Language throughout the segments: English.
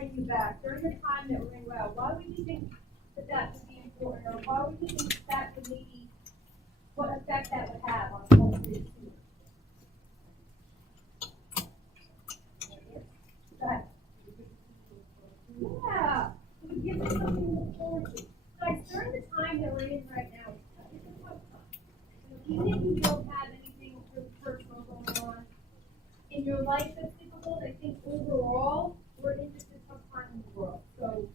inviting you back during the time that we're in well. Why would you think that that would be important, or why would you think that would maybe, what effect that would have on whole students? Go ahead. Yeah, it would give us something to look forward to. Guys, during the time that we're in right now, it's a tough time. Even if you don't have anything really personal going on in your life that's difficult, I think overall, we're in just a tough time in the world. So,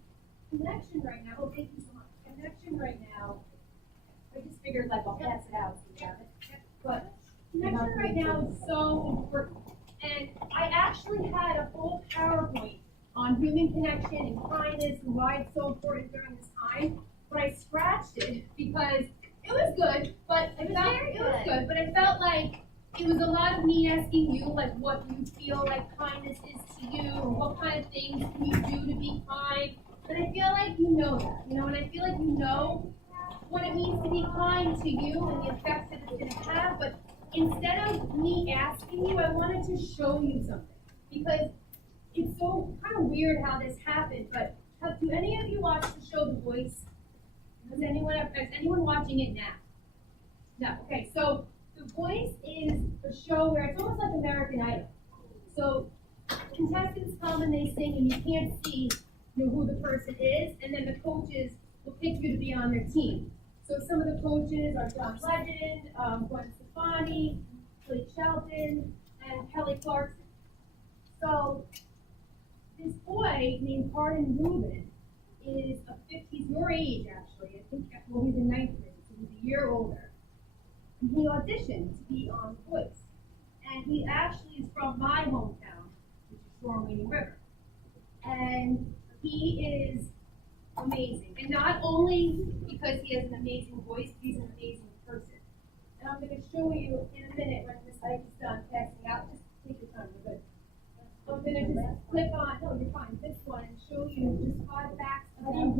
connection right now, oh, thank you so much. Connection right now, I just figured like I'll pass it out so you have it. But connection right now is so important. And I actually had a whole PowerPoint on human connection and kindness and why it's so important during this time. But I scratched it because it was good, but it was good, but I felt like it was a lot of me asking you like what you feel like kindness is to you, and what kind of things can you do to be kind. And I feel like you know that, and I feel like you know what it means to be kind to you and the effects that it's going to have. But instead of me asking you, I wanted to show you something because it's so kind of weird how this happened. But do any of you watch the show The Voice? Is anyone watching it now? No. Okay. So The Voice is a show where it's almost like American Idol. So contestants come and they sing, and you can't see who the person is, and then the coaches will pick you to be on their team. So some of the coaches are John Legend, Gwen Stefani, Blake Shelton, and Kelly Clarkson. So this boy named Carden Rubin he's your age actually. I think, well, he's in ninth grade, so he's a year older. And he auditioned to be on The Voice. And he actually is from my hometown, which is Shore Wading River. And he is amazing. And not only because he has an amazing voice, he's an amazing person. And I'm going to show you in a minute when this mic is done passing out. Just take your time, we're good. I'm going to just click on, no, you're fine, this one, and show you just 5 facts about him.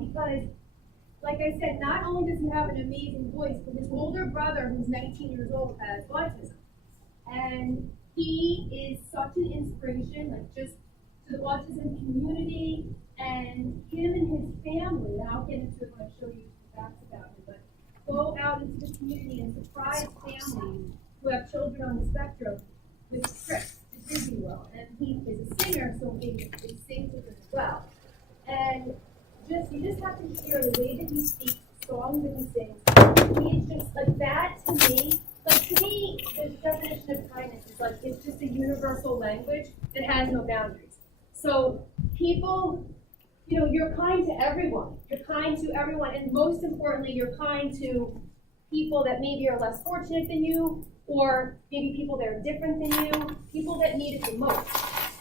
Because, like I said, not only does he have an amazing voice, but his older brother, who's 19 years old, has autism. And he is such an inspiration, like just to the autism community, and him and his family, and I'll get into it when I show you some facts about him, but go out into the community and surprise families who have children on the spectrum with trips to Disney World. And he is a singer, so he sings with them as well. And you just have to hear the way that he speaks, the songs that he sings. He's just like that to me. Like to me, the definition of kindness is like it's just a universal language that has no boundaries. So people, you're kind to everyone. You're kind to everyone, and most importantly, you're kind to people that maybe are less fortunate than you, or maybe people that are different than you, people that need it the most.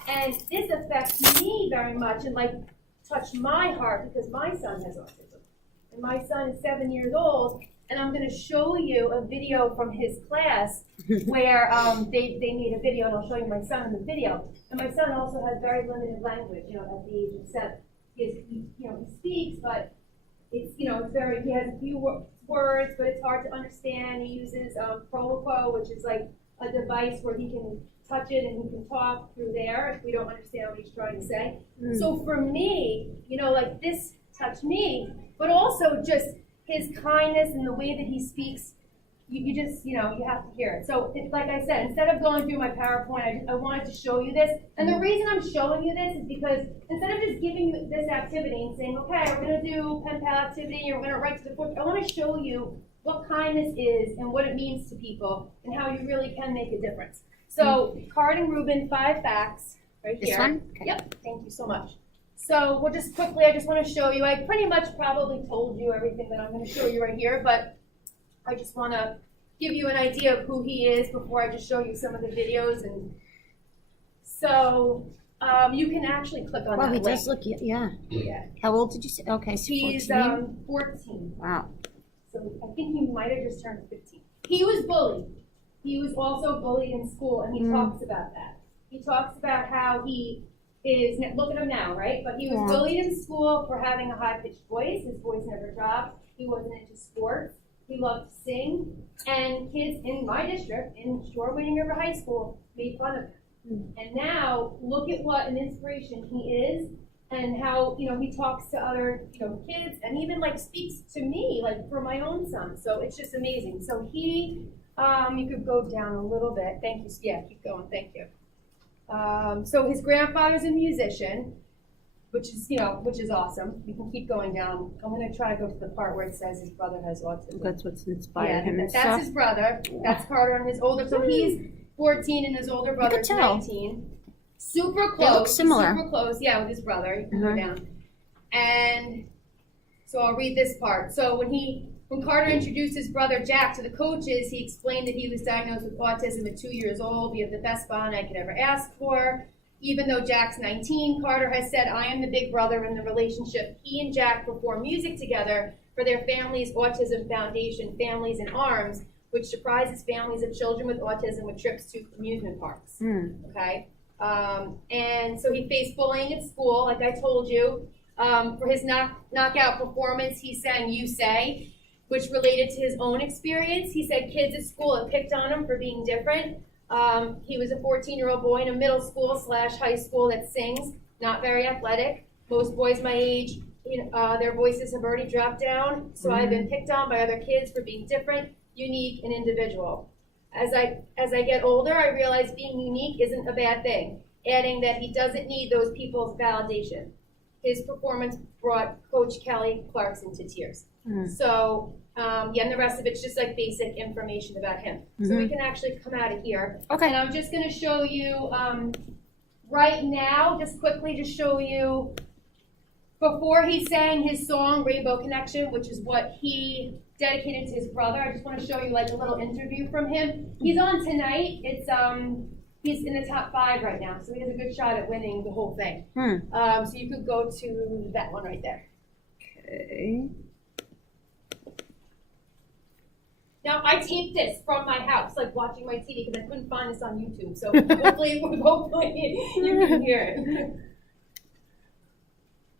And this affects me very much and like touched my heart because my son has autism. And my son is 7 years old, and I'm going to show you a video from his class where they made a video, and I'll show you my son in the video. And my son also has very limited language, at the age of 7. He speaks, but it's, he has a few words, but it's hard to understand. He uses Proloquo, which is like a device where he can touch it and he can talk through there if we don't understand what he's trying to say. So for me, like this touched me, but also just his kindness and the way that he speaks, you just, you have to hear it. So like I said, instead of going through my PowerPoint, I wanted to show you this. And the reason I'm showing you this is because instead of just giving you this activity and saying, okay, we're going to do pen pal activity, or we're going to write to the book, I want to show you what kindness is and what it means to people and how you really can make a difference. So Carden Rubin, 5 facts right here. This one? Okay. Yep, thank you so much. So we'll just quickly, I just want to show you, I pretty much probably told you everything that I'm going to show you right here, but I just want to give you an idea of who he is before I just show you some of the videos. And so you can actually click on that he link. does look, yeah. How old did you say? Okay, so He's 14. 14. Wow. So I think he might have just turned 15. He was bullied. He was also bullied in school, and he talks about that. He talks about how he is, look at him now, right? But he was bullied in school for having a high-pitched voice. His voice never dropped. He wasn't into sports. He loved to sing. And kids in my district, in Shore Wading River High School, made fun of him. And now now look at what an inspiration he is and how, he talks to other, kids and even like speaks to me, like for my own son. So it's just amazing. So he, you could go down a little bit. Thank you. Yeah, keep going. Thank you. So his grandfather's a musician, which is awesome. You can keep going down. I'm going to try to go to the part where it says his brother has autism. That's what's inspired him and that's stuff. his brother. That's Carter and his older. So he's 14 and his older brother's 19. Super close. They look similar. Super close. Yeah, with his brother. You can go down. And so I'll read this part. So when Carter introduced his brother Jack to the coaches, he explained that he was diagnosed with autism at 2 years old. We have the best bond I could ever ask for. Even though Jack's 19, Carter has said, I am the big brother in the relationship. He and Jack perform music together for their family's autism foundation, Families in Arms, which surprises families of children with autism with trips to amusement parks. Okay? And so he faced bullying at school, like I told you. For his knockout performance, he sang You Say, which related to his own experience. He said kids at school had picked on him for being different. He was a 14-year-old boy in a middle school / high school that sings, not very athletic. Most boys my age, their voices have already dropped down. So I've been picked on by other kids for being different, unique, and individual. As I get older, I realize being unique isn't a bad thing, adding that he doesn't need those people's validation. His performance brought Coach Kelly Clarkson to tears. So, and the rest of it's just like basic information about him. So we can actually come out of here. Okay. And I'm just going to show you right now, just quickly to show you before he sang his song Rainbow Connection, which is what he dedicated to his brother. I just want to show you like a little interview from him. He's on tonight. It's he's in the top 5 right now, so he has a good shot at winning the whole thing. So you could go to that one right there. Okay. Now, I taped this from my house, like watching my TV, because I couldn't find this on YouTube. So hopefully you can hear it.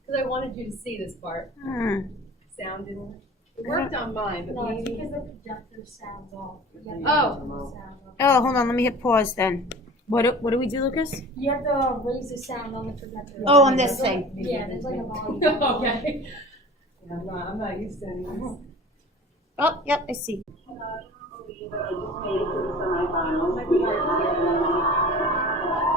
Because I wanted you to see this part. Sound didn't. It worked on mine, but No, it's maybe. because the projector sounds off. Oh, hold on. Let me hit pause then. What do we do, Lucas? You have to raise the sound on the projector. Oh, on this thing. Yeah, there's like a volume. Okay. Yeah, I'm not used to any of this. Oh, yep, I see.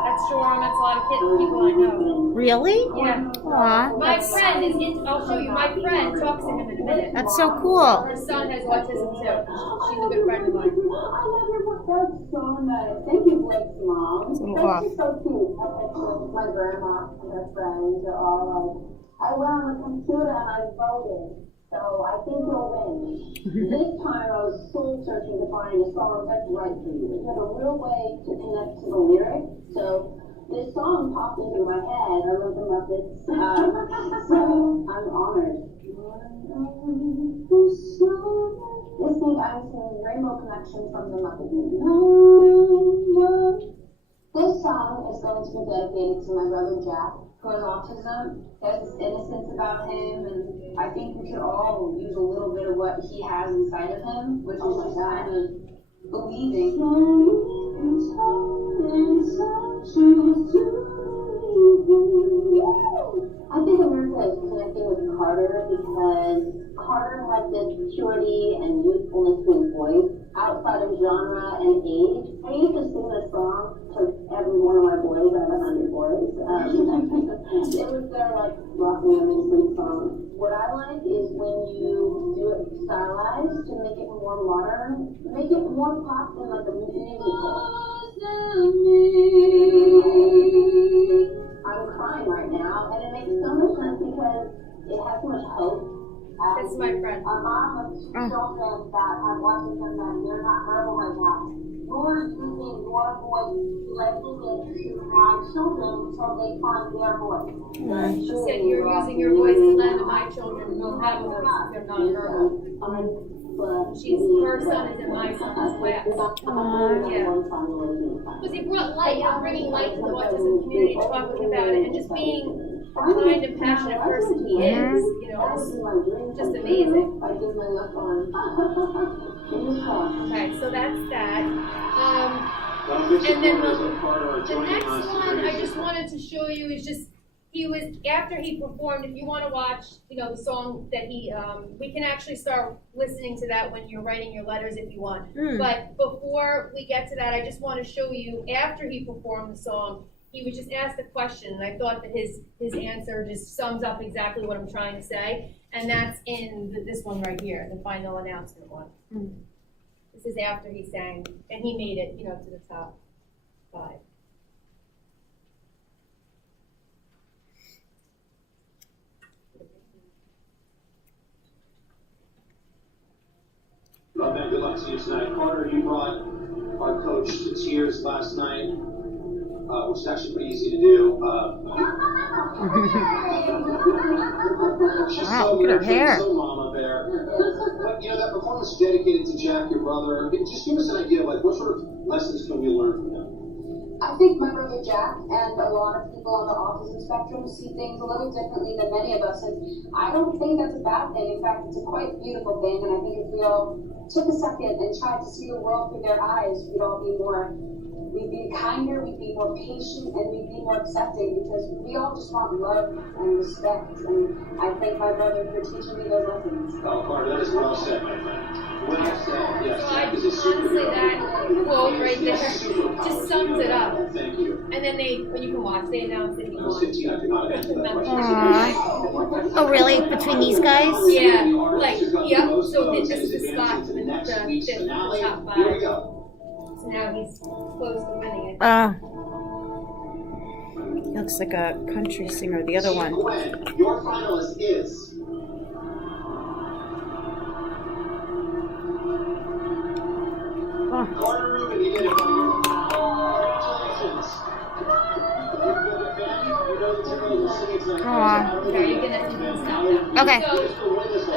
That's Shoreham. That's a lot of people I know. Really? Yeah. Aw, My friend is in. I'll show you. My friend talks to him in a minute. that's so cool. Her son has autism too. She's a good friend of mine. That's so nice. Thank you, Blake's mom. So That's just so cute. I picture my grandma and her friends are all like, I went on the computer and I voted, so I think you'll win. This time I was soul searching to find a song that's right for you. It had a real way to connect to the lyrics, so this song popped into my head. I love the Muppets, so I'm honored. This week I'm singing Rainbow Connection from the Muppet movie. This song is going to be dedicated to my brother Jack, who has autism. There's this innocence about him, and I think we should all use a little bit of what he has inside of him, which is just kind of believing. I think America is connecting with Carter because Carter has this purity and youthfulness to his voice outside of genre and age. I used to sing this song to every one of my boys. I have 100 boys. It was their like rock me and sweet song. What I like is when you do it stylized to make it more modern, make it more pop than like a musical. I'm crying right now, and it makes so much sense because it has so much hope. This is my friend. A mom of 2 children that have autism that they're not verbal right now. You're using your voice, letting it to my children until they find their voice. She said you're using your voice to let my children know how to voice. They're nonverbal. Her son is in my son's class. Yeah. Because he brought light, bringing light to the autism community, talking about it, and just being the kind of passionate person he is, it's just amazing. Okay, so that's that. And then the next one I just wanted to show you is just, he was, after he performed, if you want to watch, you know, the song that he, we can actually start listening to that when you're writing your letters if you want. But before we get to that, I just want to show you, after he performed the song, he was just asked a question, and I thought that his answer just sums up exactly what I'm trying to say, and that's in this one right here, the final announcement one. This is after he sang, and he made it, you know, to the top 5. Well, Ben, good luck to you tonight. Carter, you brought our coach to tears last night, which is actually pretty easy to do. She's Wow, so look at her nurturing, hair. so mama bear. But, you know, that performance dedicated to Jack, your brother, just give us an idea of, like, what sort of lessons can we learn from him? I think my brother Jack and a lot of people on the autism spectrum see things a little differently than many of us, and I don't think that's a bad thing. In fact, it's a quite beautiful thing, and I think if we all took a second and tried to see the world through their eyes, we'd be kinder, we'd be more patient, and we'd be more accepting, because we all just want love and respect, and I thank my brother for teaching me those lessons. Oh, Carter, that is well said, my friend. Well said, yes. So I Jack is a honestly, superhero. that quote right there Superpower. just sums it up. Thank you. And then when you can watch, they announced that he When I was won. 15, I could not answer that question. Aww. Oh, really? Between these guys? Yeah, like, yep, so this is the spot, the fifth top 5. Here we go. So now he's close to winning it. He looks like a country singer, the other one. Gwen, your finalist is. Oh. Carter Rubin, you did it, buddy. Congratulations. You're a good fan. You know the girl who's singing tonight. Aw. Okay, you can stop now. Okay. So,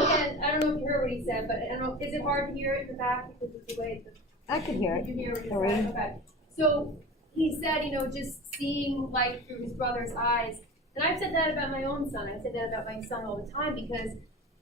again, I don't know if you heard what he said, but I don't know, is it hard to hear it in the back because of the way the I could hear Did you hear what he Sorry. said? Okay. So he said, you know, just seeing life through his brother's eyes. And I've said that about my own son. I said that about my son all the time because,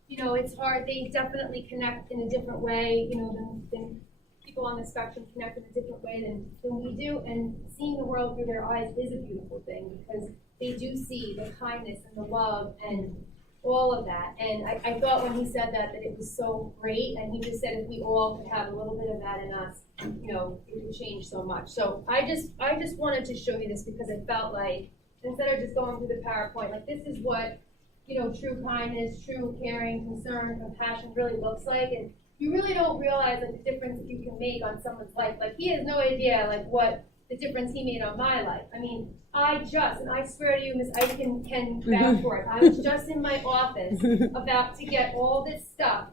you know, it's hard. They definitely connect in a different way, you know, than people on the spectrum connect in a different way than we do. And seeing the world through their eyes is a beautiful thing because they do see the kindness and the love and all of that. And I thought when he said that it was so great, and he just said if we all could have a little bit of that in us, you know, it would change so much. So I just wanted to show you this because I felt like instead of just going through the PowerPoint, like this is what, you know, true kindness, true caring, concern, compassion really looks like. And you really don't realize like the difference that you can make on someone's life. Like he has no idea like what the difference he made on my life. I mean, and I swear to you, Miss Eichen can vouch for it. I was just in my office about to get all this stuff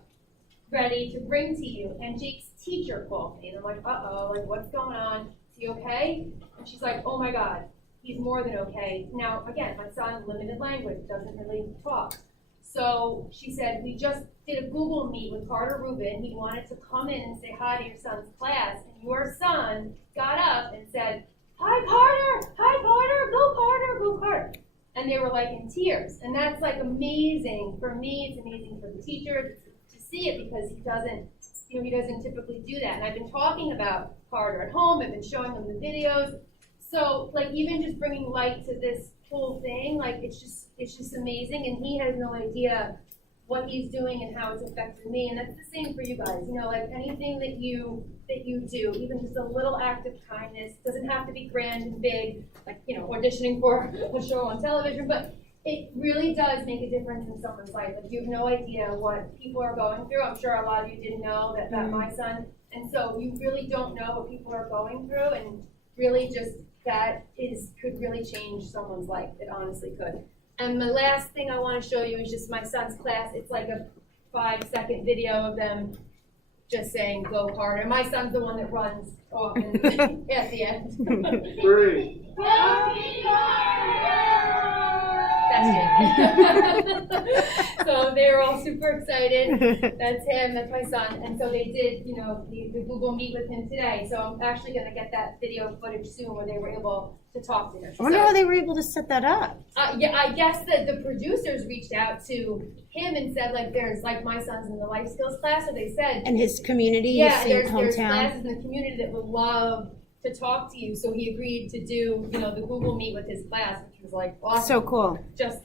ready to bring to you, and Jake's teacher called me, and I'm like, uh-oh, like what's going on? Is he okay? And she's like, oh my God, he's more than okay. Now, again, my son, limited language, doesn't really talk. So she said, we just did a Google Meet with Carter Rubin. He wanted to come in and say hi to your son's class, and your son got up and said, hi Carter, go Carter, go Carter. And they were like in tears. And that's like amazing for me. It's amazing for the teacher to see it because he doesn't typically do that. And I've been talking about Carter at home. I've been showing him the videos. So like even just bringing light to this whole thing, like it's just amazing. And he has no idea what he's doing and how it's affected me. And that's the same for you guys. You know, like anything that you do, even just a little act of kindness, doesn't have to be grand and big, like, you know, auditioning for a show on television, but it really does make a difference in someone's life. Like you have no idea what people are going through. I'm sure a lot of you didn't know that my son, and so you really don't know what people are going through, and really just could really change someone's life. It honestly could. And the last thing I want to show you is just my son's class. It's like a 5-second video of them just saying, go Carter. My son's the one that runs off at the end. 3. That's Jake. So they were all super excited. That's him, that's my son. And so they did, you know, the Google Meet with him today. So I'm actually going to get that video footage soon where they were able to talk to him. I wonder how they were able to set that up. Yeah, I guess that the producers reached out to him and said, like, there's, like, my son's in the life skills class, so they said, And his community, yeah, his there's hometown. classes in the community that would love to talk to you, so he agreed to do, you know, the Google Meet with his class, which was like awesome. So cool. Just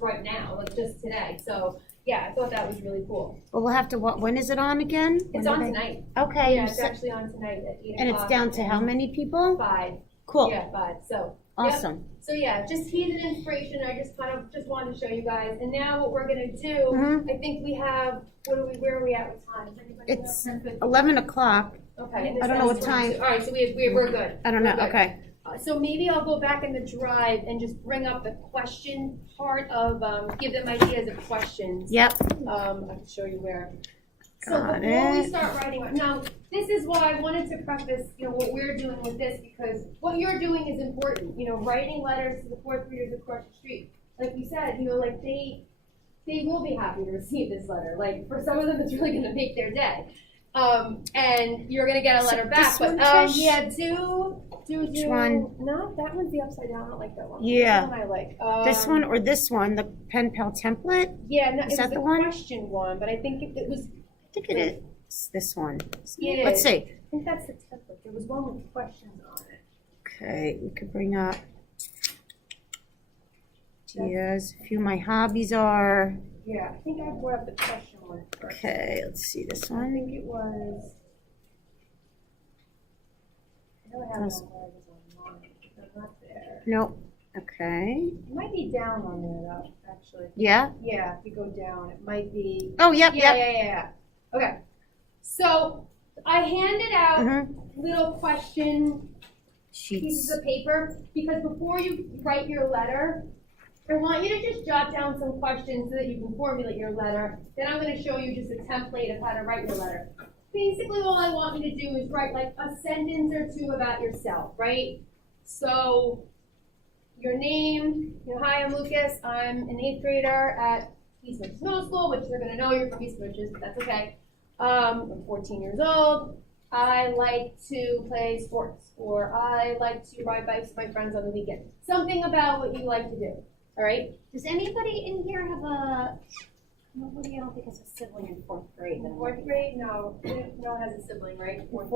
right now, like just today. So yeah, I thought that was really cool. Well, we'll have to, when is it on again? It's When on are they- tonight. Okay, Yeah, you it's said- actually on tonight at 8 and it's o'clock. down to how many people? 5. Cool, Yeah, 5. So awesome. So yeah, just he's an inspiration. I just kind of just wanted to show you guys. And now what we're gonna do, Mhm. I think we have, where are we at with time? Does anybody know? It's 10:50? 11 o'clock. Okay. I don't know what time. All right, so we're good. I don't know, We're good. okay. So maybe I'll go back in the drive and just bring up the question part of, give them ideas of questions. Yep, I can show you where. So Got before we it. start writing, now, this is why I wanted to preface, you know, what we're doing with this, because what you're doing is important, you know, writing letters to the fourth graders across the street. Like you said, you know, like they will be happy to receive this letter. Like, for some of them, it's really gonna make their day. And you're gonna get a letter back, this but, one, Trish? yeah, Which one? No, that one's the upside down, I don't like that one. Yeah. This one I like. this one or this one, the pen pal template? Yeah, no, Is it that was the the one? question one, but I think it was, I think it is this one. It Let's is. see. I think that's the template. There was one with questions on it. Okay, we could bring up. Yes, a few of my hobbies are. Yeah, I think I brought up the question one first. Okay, let's see this I one. think it was. I know I have it on where I was online, but I'm not there. Nope. Okay. It might be down on there though, actually. Yeah. Yeah, if you go down, it might be. Oh, yep, Yeah, yep. yeah. Okay. So I handed out Mhm. little question Sheets. pieces of paper, because before you write your letter, I want you to just jot down some questions so that you can formulate your letter. Then I'm going to show you just a template of how to write your letter. Basically, all I want you to do is write like a sentence or two about yourself, right? So, your name, you know, hi, I'm Lucas. I'm an 8th grader at East Ridges Middle School, which they're going to know you're from East Ridges, but that's okay. I'm 14 years old. I like to play sports, or I like to ride bikes with my friends on the weekend. Something about what you like to do, all right? Does anybody in here have a? Nobody, I don't think has a sibling in 4th grade. In 4th grade, no one has a sibling, right? Fourth?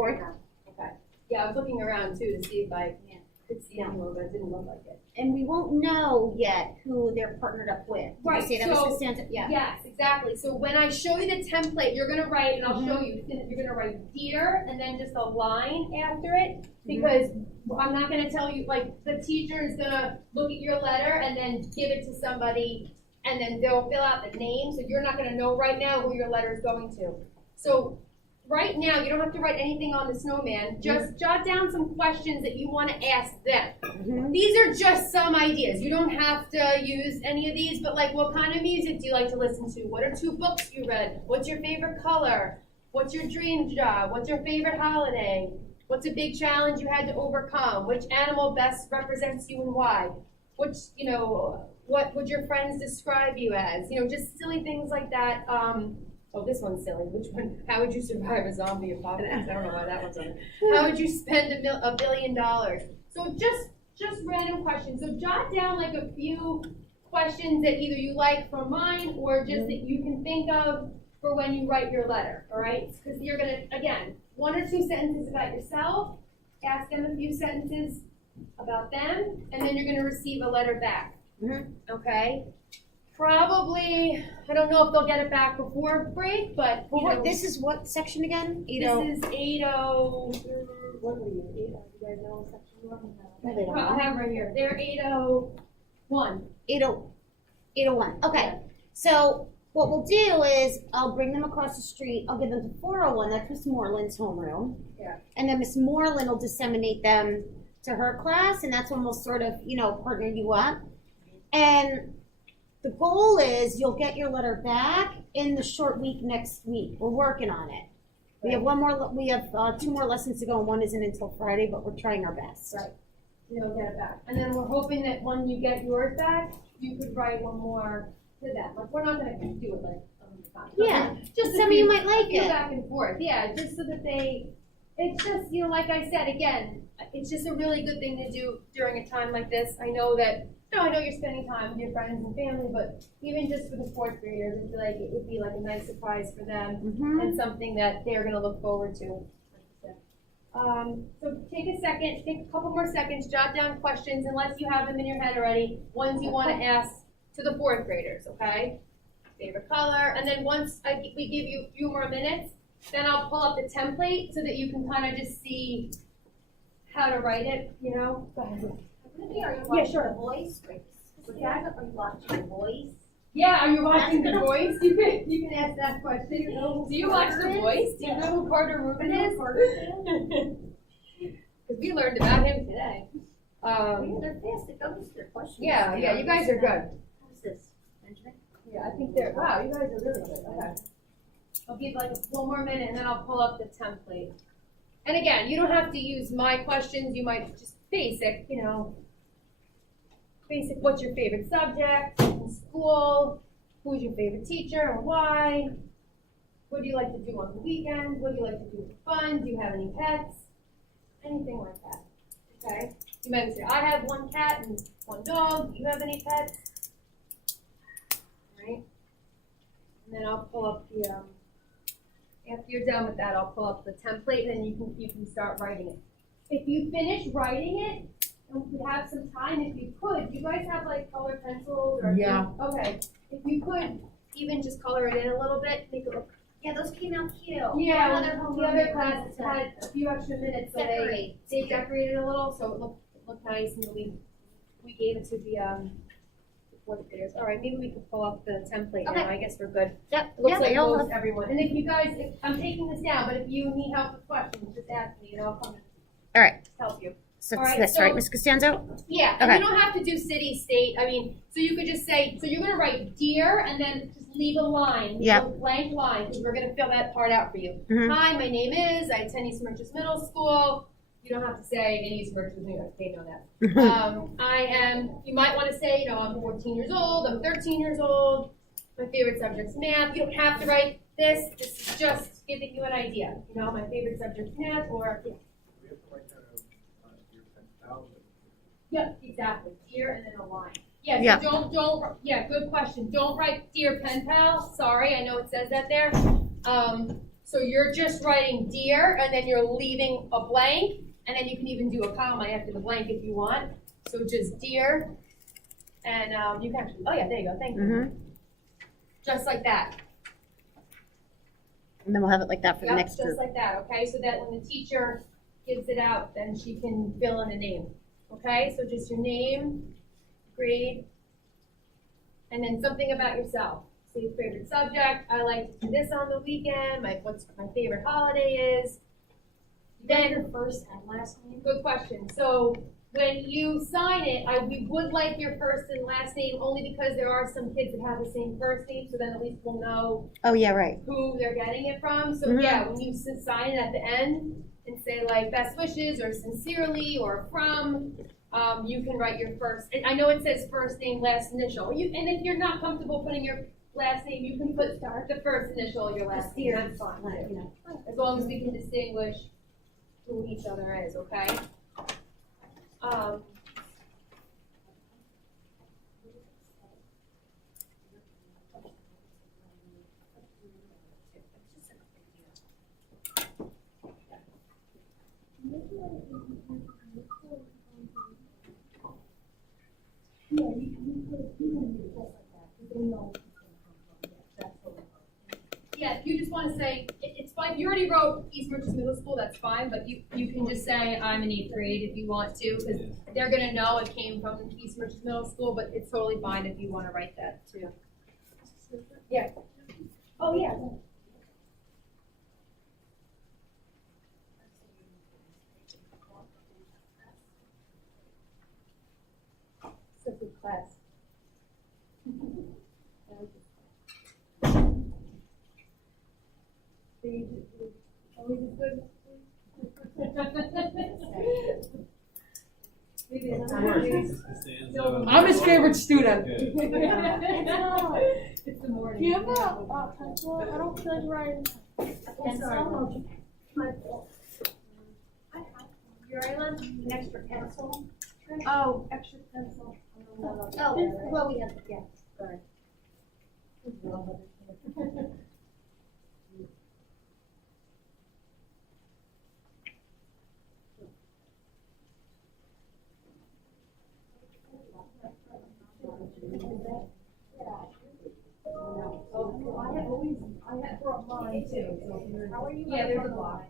Okay. Yeah, I was looking around too to see if I could see anyone, but it didn't look like it. And we won't know yet who they're partnered up with. Did you Right, say that was so- the stanza? Yeah. Yes, exactly. So when I show you the template, you're gonna write, and I'll show you, you're gonna write dear, and then just a line after it, because I'm not gonna tell you, like, the teacher is gonna look at your letter and then give it to somebody, and then they'll fill out the name, so you're not gonna know right now who your letter is going to. So right now, you don't have to write anything on the snowman, just jot down some questions that you wanna ask them. Mhm. These are just some ideas. You don't have to use any of these, but like, what kind of music do you like to listen to? What are 2 books you read? What's your favorite color? What's your dream job? What's your favorite holiday? What's a big challenge you had to overcome? Which animal best represents you and why? Which, you know, what would your friends describe you as? You know, just silly things like that. Oh, this one's silly. Which one? How would you survive a zombie apocalypse? I don't know why that one's on there. How would you spend $1 billion? So just random questions. So jot down like a few questions that either you like from mine or just that you can think of for when you write your letter, all right? Because you're gonna, again, 1 or 2 sentences about yourself, ask them a few sentences about them, and then you're gonna receive a letter back, okay? Probably, I don't know if they'll get it back before break, but, you know, This is what section again? this is 80, what are you, 80, you guys know what section you are? No, they don't I have right here, they're 801. 801. Okay. So what we'll do is I'll bring them across the street. I'll give them to 401. That's Miss Moreland's homeroom. Yeah. And then Miss Moreland will disseminate them to her class, and that's when we'll sort of, you know, partner you up. And the goal is you'll get your letter back in the short week next week. We're working on it. We have 2 more lessons to go, and one isn't until Friday, but we're trying our best. Right. You'll get it back. And then we're hoping that when you get yours back, you could write one more to them. Like, we're not gonna do it like, Yeah. just Some of you might like it. back and forth. Yeah, just so that it's just, you know, like I said, again, it's just a really good thing to do during a time like this. I know you're spending time with your friends and family, but even just for the 4th graders, I feel like it would be like a nice surprise for them Mhm. and something that they're gonna look forward to. Like you said. So take a second, take a couple more seconds, jot down questions, unless you have them in your head already, ones you wanna ask to the fourth graders, okay? Favorite color, and then once we give you a few more minutes, then I'll pull up the template so that you can kind of just see how to write it, you know? Go ahead. Are you Yeah, watching sure. The Voice? Are you watching The Voice? Yeah, are you watching The Voice? You can ask that question. Do you watch The Voice? Do you know who Carter Rubin is? Because we learned about him today. They're fast, they go to their questions. Yeah, you guys are good. Who's this? Benjamin? Yeah, I think they're, wow, you guys are really good, okay. I'll give like one more minute and then I'll pull up the template. And again, you don't have to use my questions, you might just basic, you know, basic, what's your favorite subject in school, who's your favorite teacher and why, what do you like to do on the weekends, what do you like to do for fun, do you have any pets, anything like that, okay? You might say, I have one cat and one dog, do you have any pets? Right? And then I'll pull up the, after you're done with that, I'll pull up the template and then you can start writing it. If you finish writing it, and we have some time, if you could, you guys have like colored pencils or? Yeah. Okay, if you could even just color it in a little bit, make it look. Yeah, those came out cute. Yeah, Another the homework other they class wanted to had a few extra minutes, so they decorated a little, so it looked nice, and we gave it to the fourth graders. All right, maybe we could pull up the template Okay. now, I guess we're good. Yep. It looks yeah, like they all most everyone, and if you guys, I'm taking this down, but if you need help with questions, just ask me, and I'll come All right. help you. So All it's right, this, so- right, Ms. Costanzo? Yeah, and Okay. you don't have to do city, state, I mean, so you could just say, so you're gonna write dear, and then just leave a line, leave Yep. a blank line, because we're gonna fill that part out for you. Mhm. Hi, my name is, I attend East Merchants Middle School, you don't have to say in East Merchants, they know that. I am, you might wanna say, you know, I'm 14 years old, I'm 13 years old, my favorite subject's math, you don't have to write this is just giving you an idea, you know, my favorite subject's math, or, We have to write that year 10,000. Yep, exactly, dear and then a line. Yeah, Yeah. so don't, yeah, good question. Don't write dear pen pal, sorry, I know it says that there. So you're just writing dear and then you're leaving a blank and then you can even do a comma after the blank if you want. So just dear and you can actually, oh yeah, there you go, thank you. Mm-hmm. Just like that. And then we'll have it like that for the Yep, next just group. like that, okay? So that when the teacher gives it out, then she can fill in a name. Okay, so just your name, grade, and then something about yourself. Say your favorite subject, I like to do this on the weekend, what's my favorite holiday is. Then Then, your first and last name. good question. So when you sign it, we would like your first and last name only because there are some kids that have the same first name, so then at least we'll know Oh, yeah, right. who they're getting it from. So Mhm. yeah, when you sign it at the end and say like best wishes or sincerely or from, you can write your first. And I know it says first name, last initial. And if you're not comfortable putting your last name, you can put the first initial of your last name. That's fine. You know. As long as we can distinguish who each other is, okay? Yeah, if you just want to say, it's fine, you already wrote East Merchants Middle School, that's fine, but you can just say, I'm in 8th grade if you want to, because they're gonna know it came from East Merchants Middle School, but it's totally fine if you want to write that too. Yeah. Oh, yeah. It's a good class. Always is good. Maybe it's not. I'm his favorite student. It's the morning. Do you have a pencil? I don't feel like writing. Pencil? You're on an extra pencil? Oh, extra pencil. Oh, well, we have, yeah. Sorry. for mine too, so if you're. How are you? Yeah, there's a block.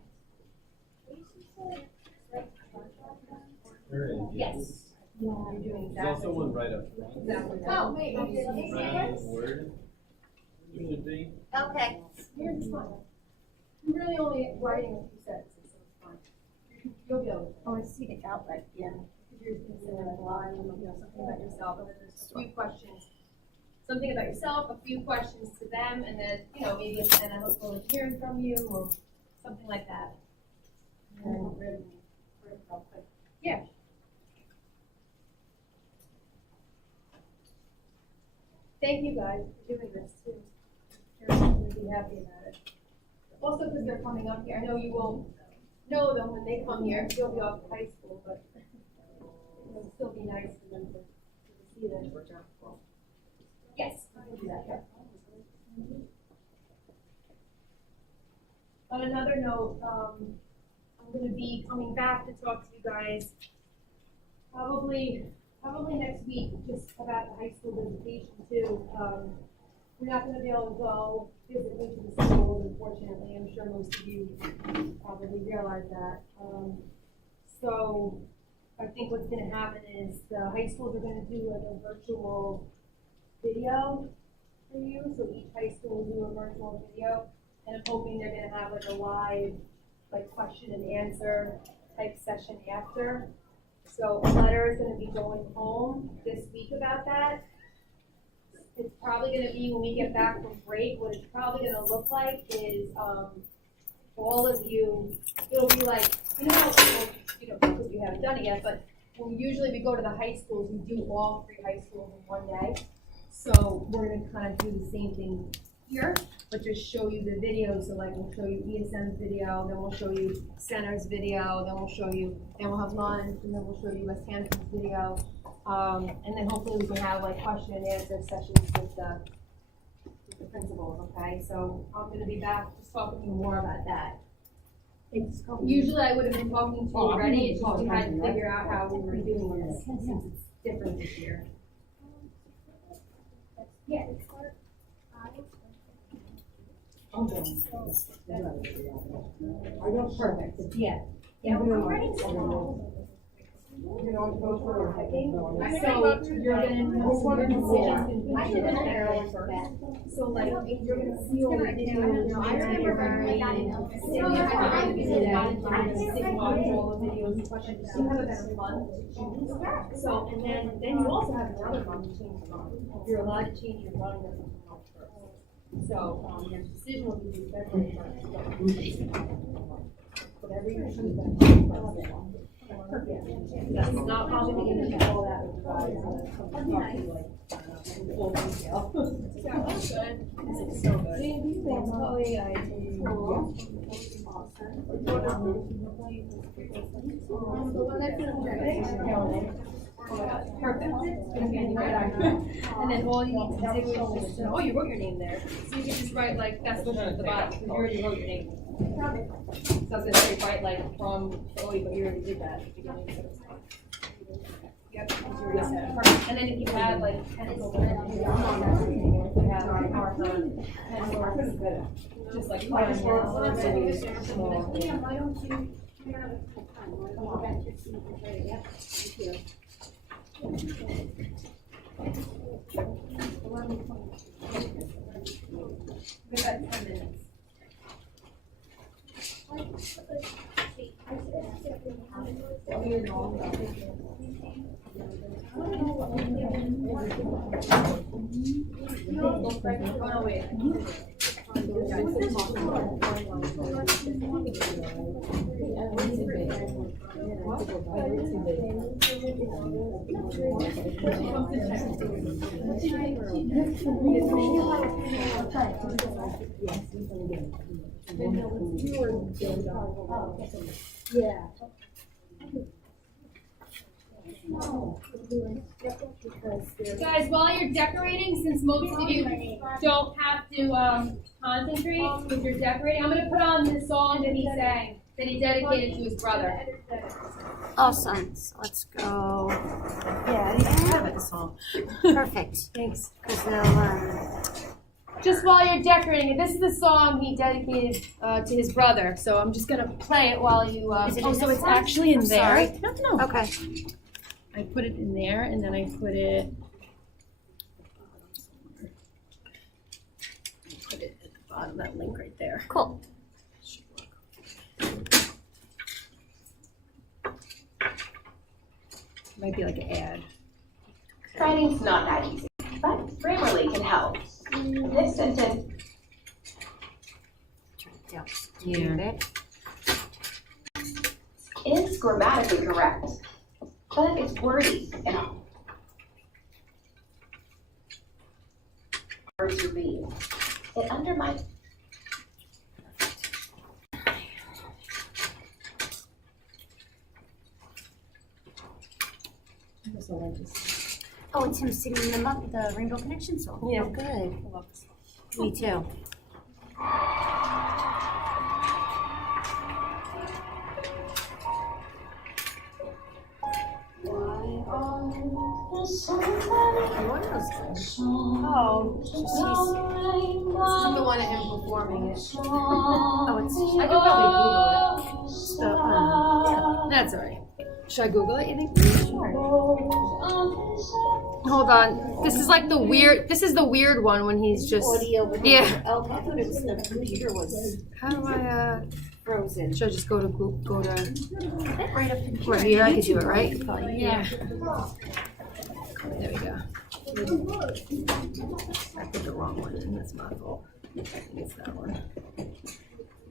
There is. Yes. You're doing There's exactly. also one right up front. Exactly. Oh, wait, you did it? Round word. There should be. Okay. Here's this one. I'm really only writing a few sentences, so it's fine. You'll be able to. Oh, I see the outlet, yeah. You're considering a line, something about yourself, and then there's a few questions. Something about yourself, a few questions to them, and then, maybe at the end I look forward to hearing from you, or something like that. Yeah. Thank you guys for doing this too. You're going to be happy about it. Also, because they're coming up here, I know you won't know them when they come here, you'll be off to high school, but it'll still be nice for them to see them. Yes, I can do that, yeah. On another note, I'm gonna be coming back to talk to you guys probably next week, just about the high school visitation too. We're not gonna be able to go physically to the schools, unfortunately. I'm sure most of you probably realize that. So I think what's gonna happen is the high schools are gonna do like a virtual video for you. So each high school will do a virtual video, and I'm hoping they're gonna have like a live, like question and answer type session after. So a letter is gonna be going home this week about that. It's probably gonna be when we get back from break, what it's probably gonna look like is, all of you, it'll be like, because you haven't done it yet, but when usually we go to the high schools, we do all 3 high schools in one day. So we're gonna kind of do the same thing here, but just show you the video. So like we'll show you ESM's video, then we'll show you Center's video, then we'll have lunch, and then we'll show you West Hampton's video. And then hopefully we can have like question and answer sessions with the principals, okay? So I'm gonna be back just talking to you more about that. Usually I would have been talking to you already, it's just we had to figure out how we were doing this since it's different this year. Yeah. Perfect, yeah. Yeah, we're writing small. You're going to go for a hiking. So you're gonna decisions. So like, you're gonna see all the videos. I remember I got it. All the videos, questions. You have a better month to choose. So, and then you also have another month to change your mind. You're allowed to change your mind every month first. So, your decision will be due February 1st. Whatever you choose. That's not probably going to get all that with full detail. Sounds good. This is so good. Oh, yeah, I do. Perfect. And then all you need to do is just, oh, you wrote your name there. So you can just write like, that's the one at the bottom, because you already wrote your name. So I was gonna say, right, like from Chloe, but you already did that at the beginning, so it's fine. Yep, you already said it. Perfect. And then if you had like pencil, if you had like marker, pencil, just like. Liam, why don't you, go back to your seat, ready, yep, thank you. We got 10 minutes. Oh, wait. Yeah. Guys, while you're decorating, since most of you don't have to concentrate with your decorating, I'm gonna put on the song that he sang, that he dedicated to his brother. Awesome. So let's go. Yeah, I have a song. Perfect. Thanks. Because they'll just while you're decorating it, this is the song he dedicated to his brother. So I'm just gonna play it while you. Is it Oh, in so this it's one? actually in I'm there. sorry. No. Okay. I put it in there, and then I put it. Put it at the bottom. That link right there. Cool. Might be like an ad. Writing's not that easy, but Grammarly can help. This sentence Yeah. is grammatically correct, but it's wordy and hard to read. It undermines. Oh, it's him singing the Rainbow Connection song. Yeah. Oh, good. Me too. Oh, this isn't the one of him performing it. Oh, it's I could probably Google the, it. That's alright. Should I Google it, you think? Hold on. This is like the weird, this is the weird one when he's just, audio. With yeah. Oh, I thought it was the computer was How do I, frozen. should I just go to Google, go to, Right up in here. right here, I could do it, right? Yeah. There we go. I put the wrong one in, that's my fault. I think it's that one.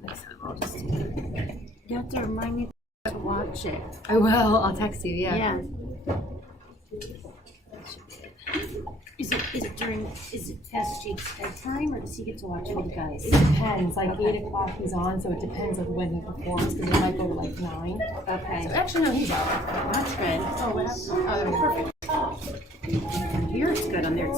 Next time I'll just do it. You have to remind me to watch it. I will, I'll text you, yeah. Yeah. Is it past Jake's bedtime, or does he get to watch it with you guys? It depends, like 8 o'clock he's on, so it depends on when he performs, because it might go to like 9. Okay. Actually, no, he's out. That's good. Oh, what happened? Oh, there we go. Perfect. Here it's good on there. It's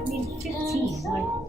I mean, 15. Like.